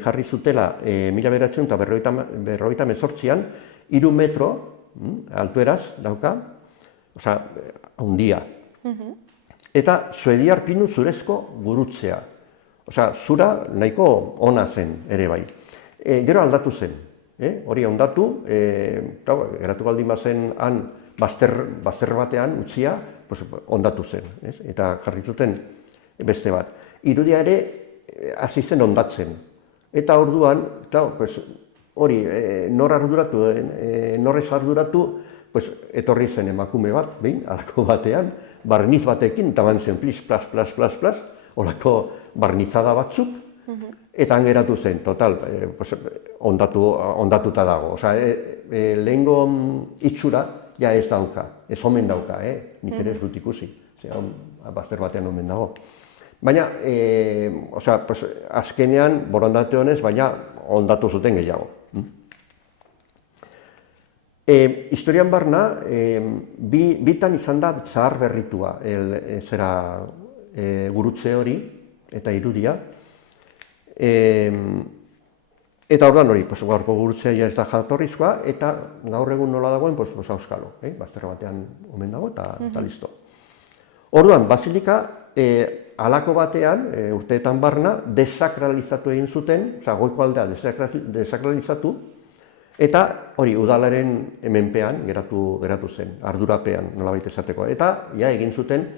jarri zutela 1958an, 3 metro altueraz dauka, handia. Eta suediar pinu zurezko gurutzea. Zura nahiko ona zen ere bai. Gero aldatu zen, hori ondatu, geratu baldin bazen han bazter batean utzia, ondatu zen, eta jarri zuten beste bat. Irudia ere hasi zen ondatzen. Eta orduan, hori, norrez arduratu, etorri zen emakume bat, halako batean, barniz batekin, eta ban zen plis, plas, holako barnizada batzuk, eta hangeratu zen, total, ondatuta dago. Lehengo itxura, ja ez dauka, ez omen dauka, nik ere ez dut ikusi, bazter batean omen dago. Baina, azkenean, borondate honez, baina ondatu zuten gehiago. Historian barna, bitan izan da zahar berritua, gurutze hori eta irudia. Eta orduan hori, gaurko gurutzea ez da jatorrizkoa, eta gaur egun nola dagoen, auskalo, bazterra batean omen dago eta listo. Orduan, basilika halako batean, urteetan barna, desakralizatu egin zuten, goiko aldea desakralizatu, eta hori udalaren hemenpean geratu zen, ardurapean nolabait esateko. Eta egin zuten,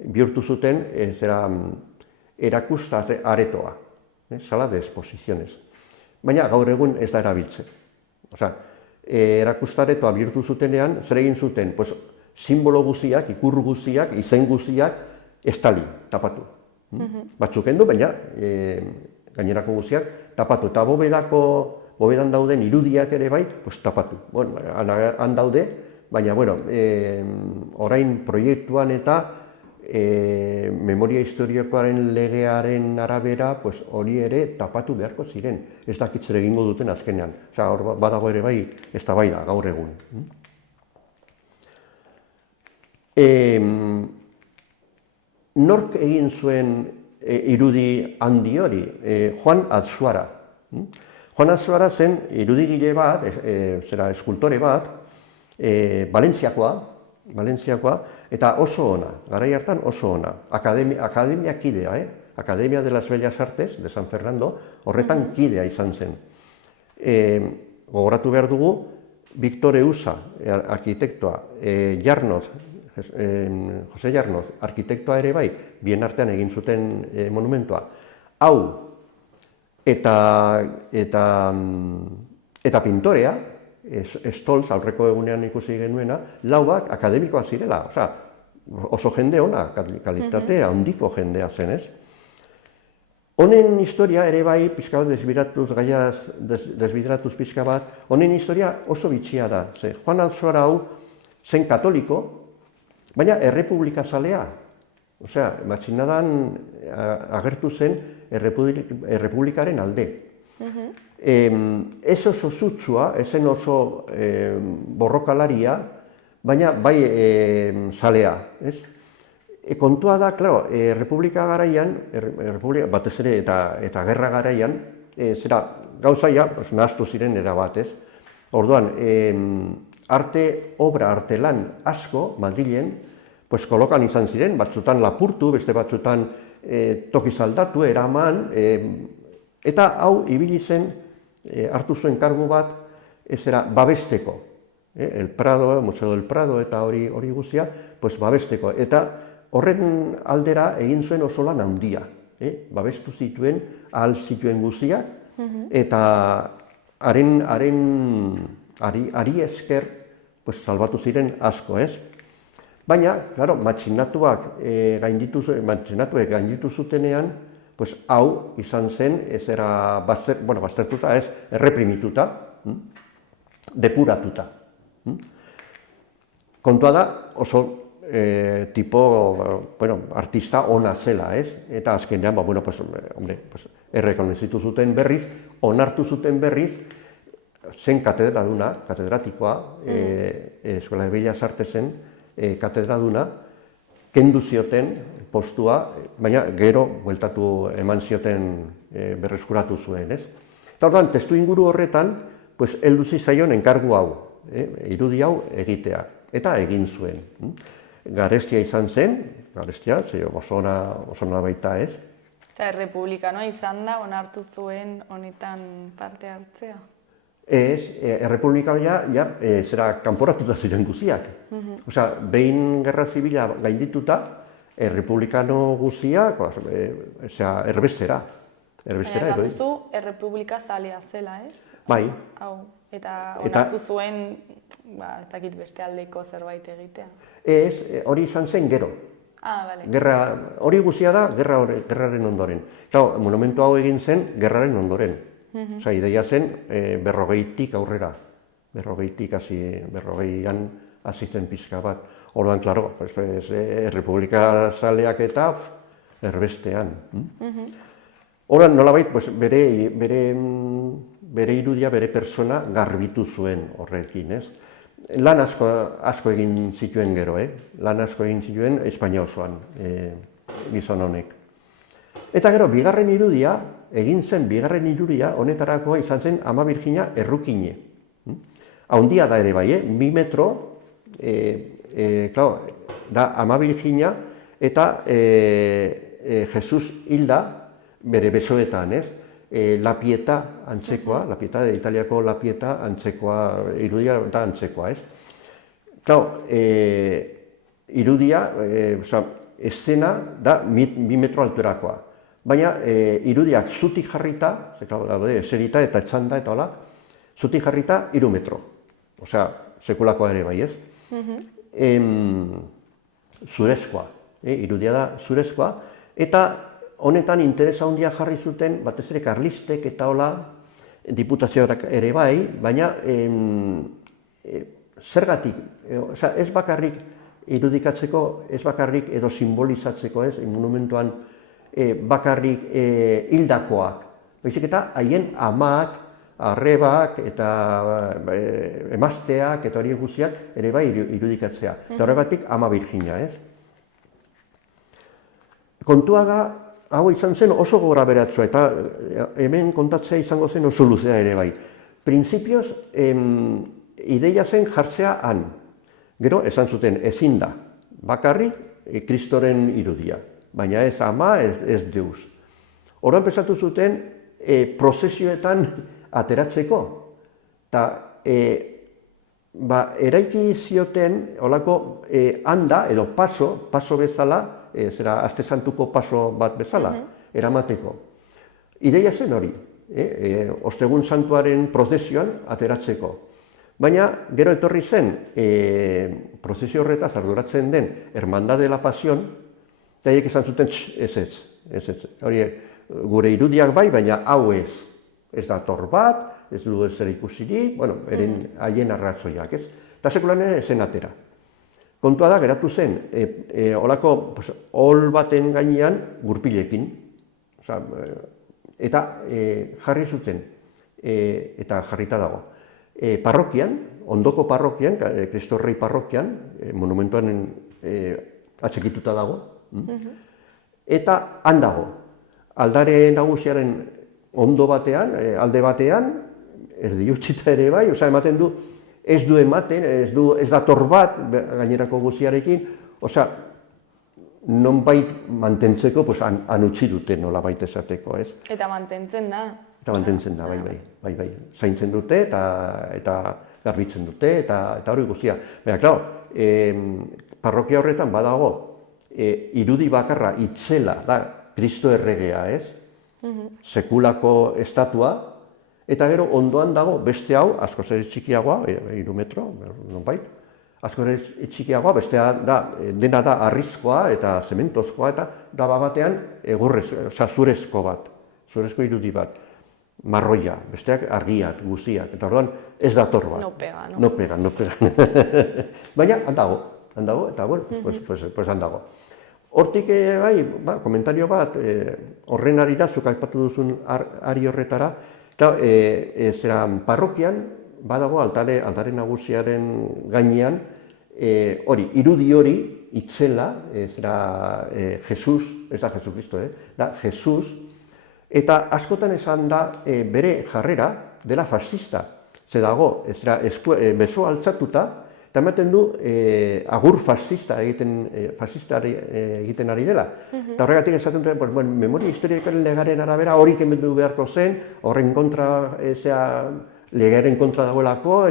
bihurtu zuten, erakusta aretoa, sala de exposiciones. Baina gaur egun ez da erabiltzen. Erakusta aretoa bihurtu zutenean, zer egin zuten, simbolo guziak, ikur guziak, izen guziak, estali, tapatu. Batzuk kendu, baina gainerako guziak tapatu. Eta bobedan dauden irudiak ere bai, tapatu. Han daude, baina orain proiektuan eta memoria historikoaren legearen arabera hori ere tapatu beharko ziren. Ez dakit zer egingo duten azkenean. Hor badago ere bai, ez da bai da, gaur egun. Nork egin zuen irudi handi hori? Juan Atsuara. Juan Atsuara zen irudigile bat, eskultore bat, Valentziakoa, eta oso ona, garai hartan oso ona. Akademia kidea, Academia de las Bellas Artes de San Fernando, horretan kidea izan zen. Gogoratu behar dugu, Victor Eusa, arkitektoa, Jose Jarnoz, arkitektoa ere bai, bien artean egin zuten monumentua. Hau, eta pintorea, Stolz, aurreko egunean ikusi genuena, lauak akademikoa zirela, oso jende ona, kalitatea, handiko jendea zen, ez? Honen historia ere bai, pixka bat desbideratuz pixka bat, honen historia oso bitxia da. Juan Atsuara hau zen katoliko, baina errepublika zalea. Matxinadan agertu zen errepublikaren alde. Ez oso zutsua, ezen oso borrokalaria, baina bai zalea. Kontua da, errepublika garaian, batez ere eta gerra garaian, gauzaia nahaztu ziren erabat, ez? Orduan, artelan asko, Madrilen, kolokan izan ziren, batzutan lapurtu, beste batzutan tokiz aldatu, eraman, eta hau ibili zen, hartu zuen kargu bat, babesteko. El Prado, Museo del Prado eta hori guzia, babesteko. Eta horren aldera egin zuen oso lan handia. Babestu zituen, ahal zituen guziak, eta ari esker salbatu ziren asko, ez? Baina, matxinatuek gainditu zutenean, hau izan zen, baztertuta ez, erreprimituta, depuratuta. Kontua da, oso artista ona zela, ez? Eta azkenean, errekonozitu zuten berriz, onartu zuten berriz, zen katedratikoa, Eskola de Bellas Artesen katedraduna, kendu zioten postua, baina gero bueltatu eman zioten berreskuratu zuen, ez? Eta orduan, testu inguru horretan, heldu zitzaion enkargu hau, irudi hau egitea, eta egin zuen. Garestia izan zen, oso ona baita, ez? Eta errepublikanoa izan da, onartu zuen honetan parte hartzea? Ez, errepublikanoa kanporatuta ziren guziak. Behin gerra zibila gaindituta, errepublikano guziak, erbestera. Baina esan duzu, errepublika zalea zela, ez? Bai. Eta onartu zuen, ez dakit beste aldeko zerbait egitea? Ez, hori izan zen gero. Hori guzia da gerraren ondoren. Monumentu hau egin zen gerraren ondoren. Ideia zen berrogeitik aurrera. Berrogeian hasi zen pixka bat. Orduan, klaro, errepublika zaleak eta erbestean. Orduan, nolabait, bere irudia, bere persona garbitu zuen horrekin, ez? Lan asko egin zituen gero, lan asko egin zituen Espainia osoan gizon honek. Eta gero, bigarren irudia, bigarren irudia, honetarako izan zen Ama Birjina Errukine. Haundia da ere bai, 2 metro, da Ama Birjina eta Jesus hilda bere besoetan, ez? La Pieta antzekoa, La Pieta, Italiako La Pieta antzekoa, irudia da antzekoa, ez? Claro, irudia, eszena da 2 metro alturakoa. Baina irudiak zutik jarrita, eserita eta etxanda eta hola, zutik jarrita 3 metro. Osea, sekulakoa ere bai, ez? Zurezkoa, irudia da zurezkoa, eta honetan interesa handia jarri zuten, batez ere karlistek eta hola, diputazioak ere bai, baina zergatik, ez bakarrik irudikatzeko, ez bakarrik edo simbolizatzeko, ez, monumentuan bakarrik hildakoak, baizik eta haien amak, arrebak eta emazteak eta horiek guztiak ere bai irudikatzea. Eta horregatik Ama Birjina, ez? Kontua da, hau izan zen oso gora beratzua, eta hemen kontatzea izango zen oso luzea ere bai. Printzipioz, ideia zen jartzea han. Gero, esan zuten, ezin da, bakarrik Kristoren irudia, baina ez Ama, ez Deus. Horan pesatu zuten, prozesioetan ateratzeko, eta eraiki zioten, holako, handa edo paso bezala, zera Aste Santuko paso bat bezala, eramateko. Ideia zen hori, Ostegun Santuaren prozesioan ateratzeko. Baina, gero etorri zen, prozesio horretaz arduratzen den Hermandad de la Pasión, eta haiek esan zuten, ez. Hori, gure irudiak bai, baina hau ez. Ez da tor bat, ez du zer ikusirik, bueno, haien arrazoiak, ez? Eta sekulan ere zen atera. Kontua da, geratu zen, holako hol baten gainean gurpilekin, eta jarri zuten, eta jarrita dago. Parrokian, ondoko parrokian, Kristo Rei parrokian, monumentuan atxekituta dago, eta han dago, aldare nagusiaren ondo batean, alde batean, erdi utxita ere bai, ematen du, ez du ematen, ez dator bat gainerako guztiarekin, nonbait mantentzeko, han utzi dute nolabait esateko, ez? Eta mantentzen da. Eta mantentzen da, bai. Zaintzen dute eta garbitzen dute eta hori guztia. Baina, klaro, parrokia horretan badago, irudi bakarra itzela da Kristo erregea, ez? Sekulako estatua, eta gero ondoan dago beste hau, askoz ere txikiagoa, 3 metro, nonbait, askoz ere txikiagoa, bestea dena da harrizkoa eta zementozkoa, eta da batean zurezko bat, zurezko irudi bat, marroia, besteak argiak, guztiak, eta orduan ez dator bat. No pega. Baina, han dago, eta bueno, pues han dago. Hortik, bai, komentario bat, horren arira, zuk aipatu duzun ari horretara, eta parrokian, badago altare nagusiaren gainean, irudi hori, itzela, Jesus, ez da Jesucristo, da Jesus, eta askotan esan da bere jarrera dela fascista. Ze dago, besoa altzatuta, eta ematen du agur fascista egiten ari dela. Eta horregatik esaten dut, memoria historikoaren legaren arabera hori kemendu beharko zen, horren kontra, legaren kontra dagoelako,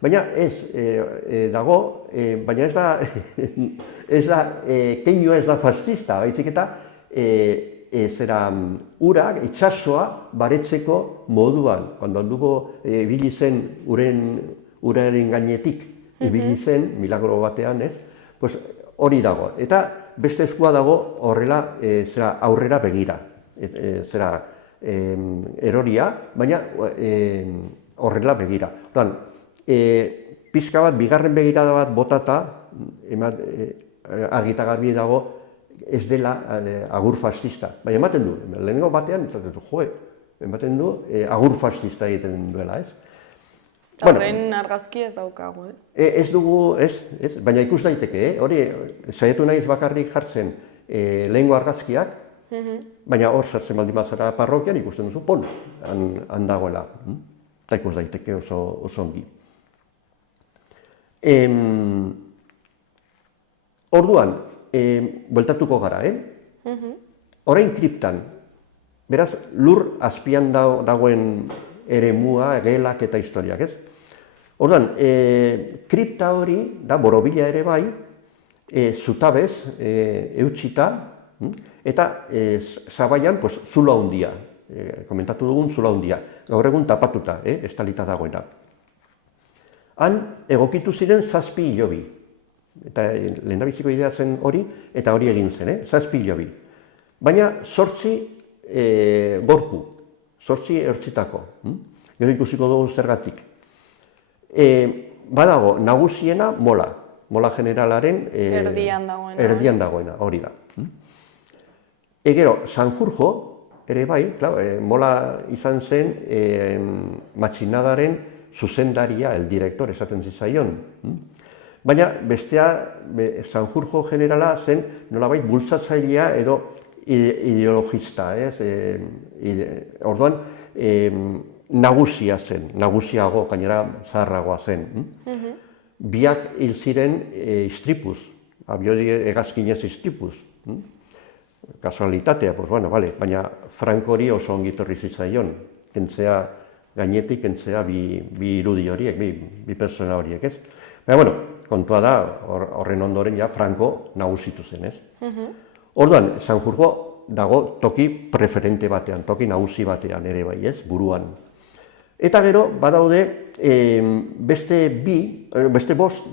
baina ez dago, baina ez da, keinua ez da fascista, baizik eta urak, itsasoa baretzeko moduan, cuando dugu ibili zen uraren gainetik, ibili zen, milagro batean, ez? Pues hori dago. Eta beste eskua dago horrela aurrera begira. Eroria, baina horrela begira. Orduan, pixka bat, bigarren begirada bat botata, argita garbi dago, ez dela agur fascista. Baina ematen du, lehenengo batean, ematen du agur fascista egiten duela, ez? Horren argazki ez daukagu, ez? Ez dugu, ez, baina ikus daiteke, hori, saiatu naiz bakarrik jartzen lehengo argazkiak, baina hor sartzen baldin bazara parrokian ikusten duzu, han dagoela. Eta ikus daiteke oso ongi. Orduan, bueltatuko gara, Orain kriptan, beraz, lur azpian dagoen eremua, gelak eta historiak, ez? Orduan, kripta hori, da borobila ere bai, zutabez, eutxita, eta zabaian, zulo handia, komentatu dugun zulo handia, gaur egun tapatuta, estalita dagoena. Han, egokitu ziren 7 hilobi, eta lehendabiziko idea zen hori, eta hori egin zen, 7 hilobi. Baina 8 gorpu, 8 ertzitako, gero ikusiko dugu zergatik. Badago, nagusiena mola generalaren erdian dagoena, hori da. Gero, Sanjurjo, ere bai, mola izan zen matxinadaren zuzendaria, el director, esaten zitzaion. Baina bestea, Sanjurjo generala zen nolabait bultzatzailea edo ideologista, orduan nagusia zen, nagusiago, gainera zaharragoa zen. Biak hil ziren istripuz, hegazkinez istripuz. Kasualitatea, baina Franco hori oso ongi etorri zitzaion, gainetik kentzea bi irudi horiek, bi persona horiek, ez? Baina, kontua da, horren ondoren ja Franco nagusitu zen, ez? Orduan, Sanjurjo dago toki preferente batean, toki nagusi batean ere bai, ez? Buruan. Eta gero, badaude beste bost,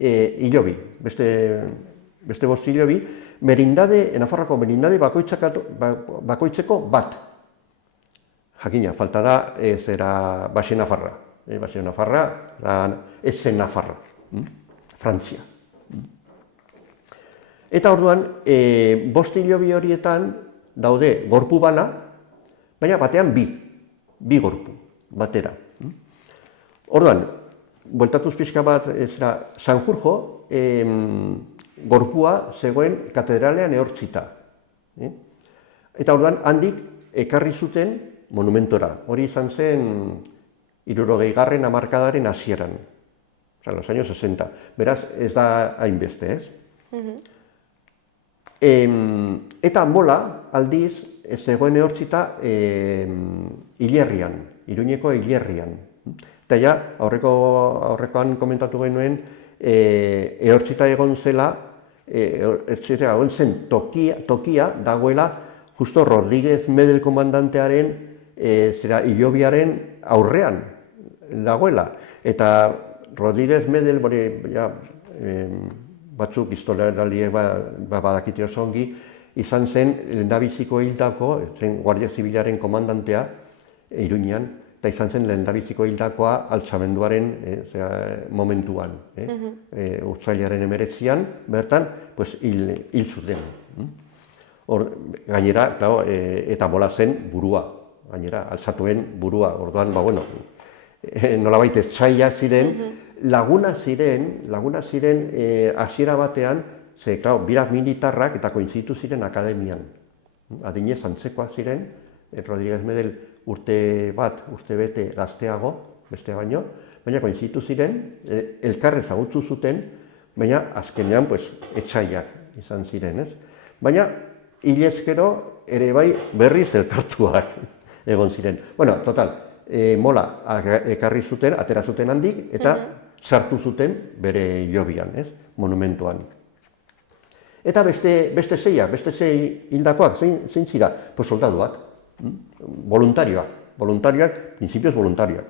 hilobi, beste bost hilobi, Nafarroako merindade bakoitzeko bat. Jakina, falta da Baxe Nafarra. Baxe Nafarra, ez zen Nafarra, Frantzia. Eta orduan, bost hilobi horietan daude gorpu bana, baina batean bi gorpu, batera. Orduan, bueltatuz pixka bat, Sanjurjo, gorpua zegoen katedralean ehortzita. Eta orduan, handik ekarri zuten monumentora. Hori izan zen 60. hamarkadaren hasieran, los años 60. Beraz, ez da hainbeste, ez? Eta mola, aldiz, zegoen ehortzita Ilerrian, Iruñeko Ilerrian. Eta ja, aurrekoan komentatu genuen, ehortzita egon zela, egon zen tokia dagoela justo Rodríguez Medel komandantearen hilobiaren aurrean dagoela. Eta Rodríguez Medel, batzuk historialariek badakite oso ongi, izan zen lehendabiziko hildako, Guardia Zibilaren komandantea Iruñan, eta izan zen lehendabiziko hildakoa altxamenduaren momentuan. Urtzailaren 19an, bertan, hil zuten. Gainera, eta mola zen burua, gainera, altzatuen burua. Orduan, nolabait etxaila ziren, laguna ziren hasiera batean, ze, birak militarrak eta kointzitu ziren akademian. Adinez antzekoak ziren, Rodríguez Medel urte bete gazteago, beste baino, baina kointzitu ziren, elkarrez agutzu zuten, baina azkenean etxaiak izan ziren, ez? Baina, hilezkero ere bai berriz elkartuak egon ziren. Total, mola ekarri zuten, atera zuten handik, eta sartu zuten bere hilobian, ez? Monumentuan. Eta beste sei hildakoak, zein zira? Soldaduak, voluntarioak, prinsipioz voluntarioak.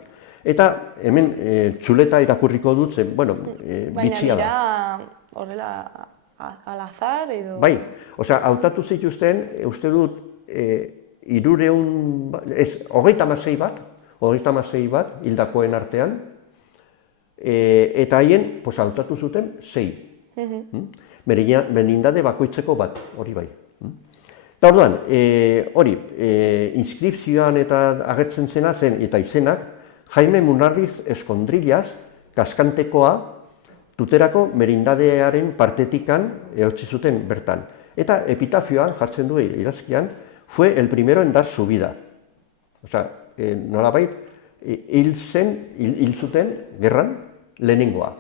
Eta hemen txuleta irakurriko dut, bitxia da. Baina dira horrela al azar edo? Bai, hautatu zituzten, uste dut, 36 bat hildakoen artean, eta haien hautatu zuten 6. Merindade bakoitzeko bat, hori bai. Eta orduan, hori, inskripzioan eta agertzen zena zen, eta izenak, Jaime Munarriz Eskondrillas, kaskantekoa, Tuterako merindadearen partetikan ehortzi zuten bertan. Eta epitafioan, jartzen du idazkian, fue el primero en dar su vida. Nolabait, hil zuten gerran lehenengoa.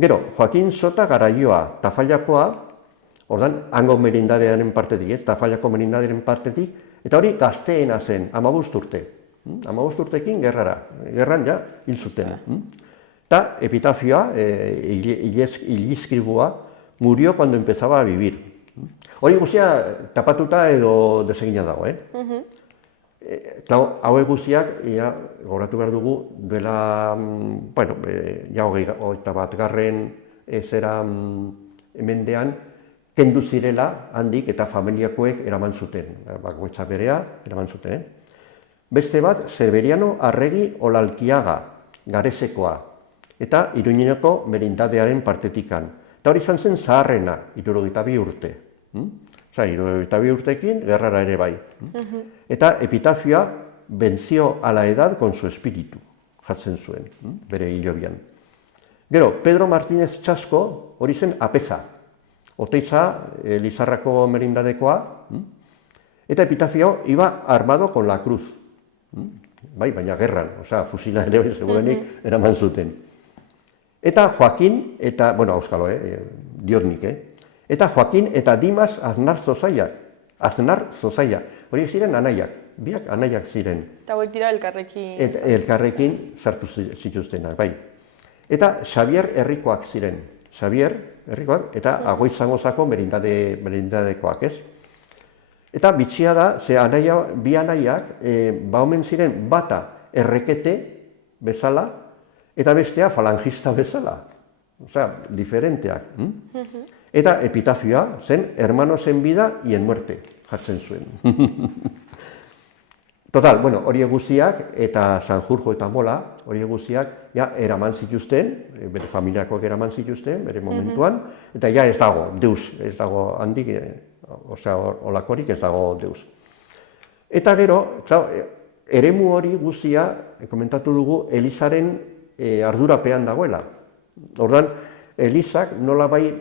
Gero, Joakin Sota Garaioa, Tafailakoa, ordan, hango merindadearen partetik, Tafaiako merindadearen partetik, eta hori gazteena zen, 15 urte. 15 urtekin gerran ja hil zuten. Eta epitafioa, ilizkribua, murió cuando empezaba a vivir. Hori guztia tapatuta edo desegina dago, hauek guztiak, gogoratu behar dugu, duela, bueno, ja hogeita batgarren emendean, kendu zirela handik eta familiakoek eraman zuten, bakoitza berea eraman zuten. Beste bat, Zerberiano Arregi Olalkiaga, Garesekoa, eta Iruñeko merindadearen partetikan. Eta hori izan zen zaharrena, 62 urte. Osa, 62 urtekin, gerrara ere bai. Eta epitafioa, venció a la edad con su espíritu, jatzen zuen, bere hilobian. Gero, Pedro Martínez Txasko, hori zen apeza. Oteiza, Lizarrako merindadekoa, eta epitafio iba armado con la cruz. Bai, baina gerran, osea, fusila ere segurenik eraman zuten. Eta Joakin, eta, bueno, auskalo, diotnik, eta Joakin eta Dimas Aznar Zozaia. Hori ziren anaiak, biak anaiak ziren. Eta hauek dira elkarrekin... Elkarrekin sartu zituztenak, bai. Eta Xavier Herrikoak ziren. Xavier Herrikoak eta Agoizangozako merindadekoak, ez? Eta bitxia da, ze bi anaiak, omen ziren bata errekete bezala, eta bestea falangista bezala. Osea, diferenteak. Eta epitafioa zen, hermanos en vida y en muerte, jartzen zuen. Total, bueno, horiek guztiak, eta Sanjurjo eta Mola, horiek guztiak, ja, eraman zituzten, bere familiakoak eraman zituzten, bere momentuan, eta ja ez dago, deus, ez dago handik, osea, olakorik ez dago deus. Eta gero, eremu hori guztia, komentatu dugu, Elizaren ardurapean dagoela. Ordan, Elizak nolabai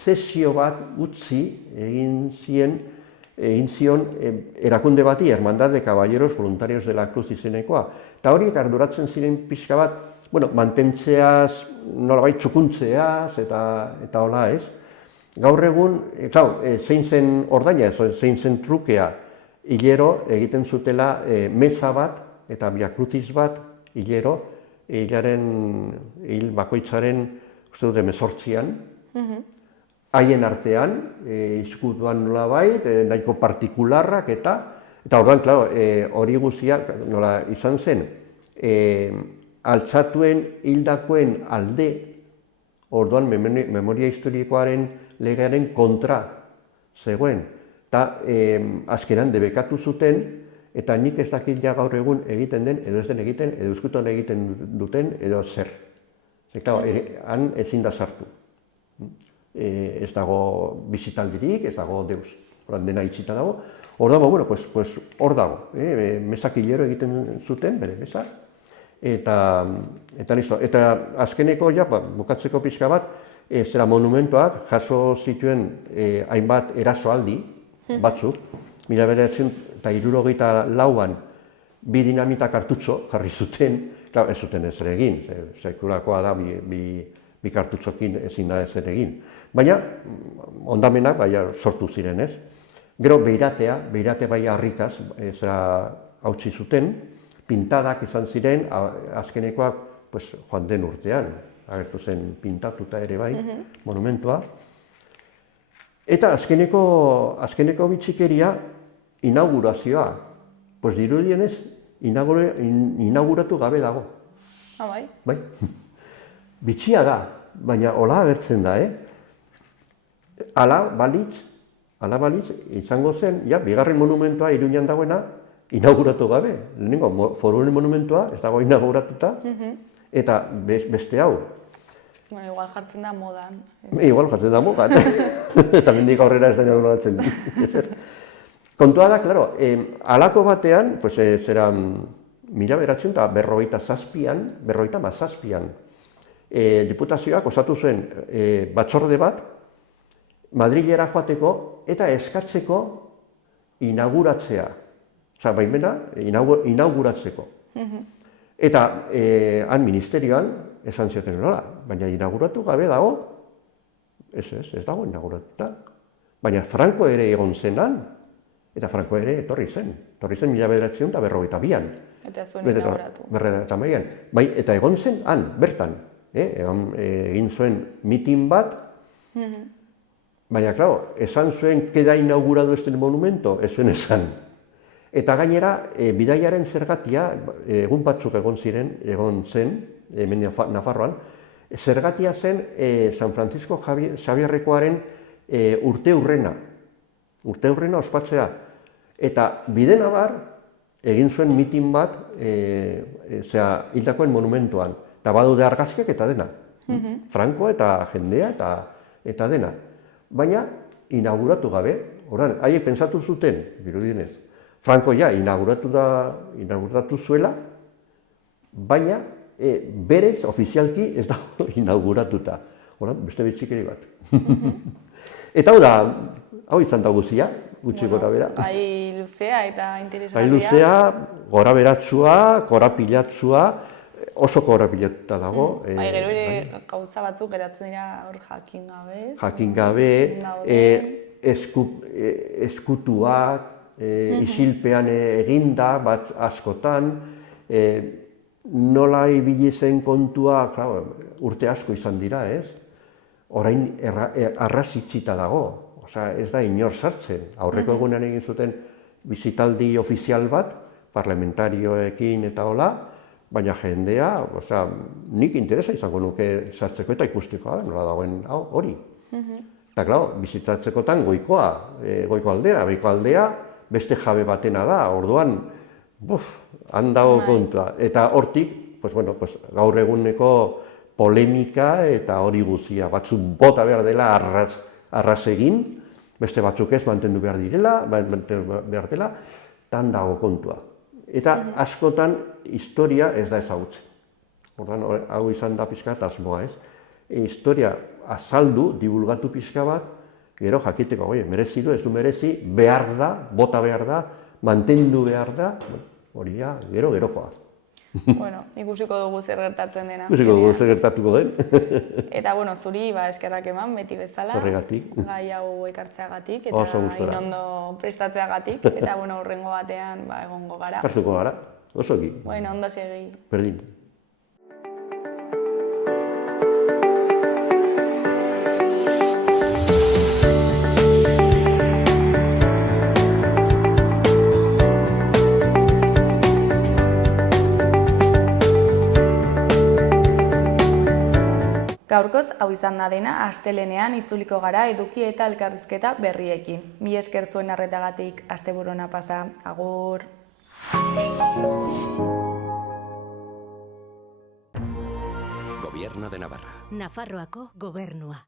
zesio bat utzi egin zion erakunde bati, Hermandad de Caballeros Voluntarios de la Cruz izenekoa. Eta horiek arduratzen ziren pixka bat, bueno, mantentzeaz, nolabai txukuntzeaz, eta hola ez. Gaur egun, zein zen ordaina, zein zen trukea, hilero egiten zutela meza bat, eta biakruziz bat, hilero, hil bakoitzaren, uste dute, 18an, haien artean, izkutuan nolabait, nahiko partikularrak eta orduan, hori guztiak nola izan zen, altzatuen hildakoen alde, orduan memoria historikoaren legearen kontra zegoen. Eta azkenan debekatu zuten, eta nik ez dakit ja gaur egun egiten den, edo ez den egiten, edo eskutuan egiten duten, edo zer. Han ezin da sartu. Ez dago bizitaldirik, ez dago deus. Dena itxita dago. Orduan, bueno, hor dago. Mesak hilero egiten zuten, bere mesak. Eta azkeneko, bukatzeko pixka bat, zera monumentoak jaso zituen hainbat erasoaldi, batzuk, 1964an bi dinamita kartutxo jarri zuten, ez zuten ezer egin, sekulakoa da bi kartutxokin ezin da ezer egin. Baina, ondamenak sortu ziren ez. Gero beirate bai harrikaz hautsi zuten, pintadak izan ziren, azkenekoak joan den urtean, agertu zen pintatuta ere bai, monumentua. Eta azkeneko bitxikeria, inaugurazioa. Dirudienez, inauguratu gabe dago. Bai? Bai. Bitxia da, baina hola agertzen da, Ala balitz, izango zen, bigarren monumentua Iruñan dagoena, inauguratu gabe. Lehenengo, Forunen monumentua, ez dago inauguratuta, eta beste hau. Bueno, igual jartzen da modan. Igual jartzen da modan. Eta mendik aurrera ez da inauguratzen. Kontua da, klaro, alako batean, zera, 1957an, diputazioak osatu zuen batzorde bat, Madrilera joateko eta eskatzeko inauguratzea. Osa, baimena, inauguratzeko. Eta han ministerioan, esan zioten nola, baina inauguratu gabe dago, ez dago inauguratuta. Baina Franco ere egon zenan, eta Franco ere etorri zen 1952an. Eta zuen inauguratu. Bai, eta egon zen han, bertan. Egin zuen mitin bat, baina, claro, esan zuen queda inaugurado este monumento, ez zuen esan. Eta gainera, bidaiaren zergatia, egun batzuk egon zen, hemen Nafarroan, zergatia zen San Francisco Xabierrekoaren urteurrena ospatzea. Eta bidenabar egin zuen mitin bat hildakoen monumentuan. Eta badaude argazkiak eta dena. Franco eta jendea eta dena. Baina inauguratu gabe, orain, haiek pentsatu zuten, dirudienez, Franco ja inauguratu zuela, baina berez, ofizialki, ez dago inauguratuta. Orain, beste bitxikeri bat. Eta hau izan da guzia, gutxi gora bera. Bai luzea eta interesgarria. Bai luzea, gora beratzua, korapilatzua, oso korapilatuta dago. Bai, gero ere gauza batzuk geratzen dira hor jakin gabe. Jakin gabe, eskutuak, isilpean eginda, bat askotan, nola ibili zen kontua, urte asko izan dira, ez? Orain arras itxita dago, ez da inor sartzen. Aurreko egunean egin zuten bizitaldi ofizial bat, parlamentarioekin eta hola, baina jendea, nik interesa izango nuke sartzeko eta ikusteko, nola dagoen hori. Eta, klaro, bizitatzeko goiko aldea, beste jabe batena da, orduan, han dago kontua. Eta hortik, gaur eguneko polemika eta hori guzia. Batzuk bota behar dela arras egin, beste batzuk ez mantendu behar dela, tan dago kontua. Eta askotan historia ez da ezagutzen. Orduan, hau izan da pixka eta asmoa, ez? Historia azaldu, divulgatu pixka bat, gero jakiteko, merezi du, ez du merezi, behar da, bota behar da, mantendu behar da, hori da, gerokoa. Bueno, ikusiko dugu zer gertatzen dena. Ikusiko dugu zer gertatuko den. Eta, zuri eskerrak eman, beti bezala. Zerregatik. Gai hau ekartzeagatik, eta inondo prestatzeagatik, eta, hurrengo batean egongo gara. Kartuko gara, osoki. Ondo segi. Berdin. Gaurkoz, hau izan da dena, astelehenean itzuliko gara eduki eta elkarrizketa berriekin. Mila esker zuen arretagatik, asteburu ona pasa, agur! Gobierno de Navarra. Nafarroako gobernua.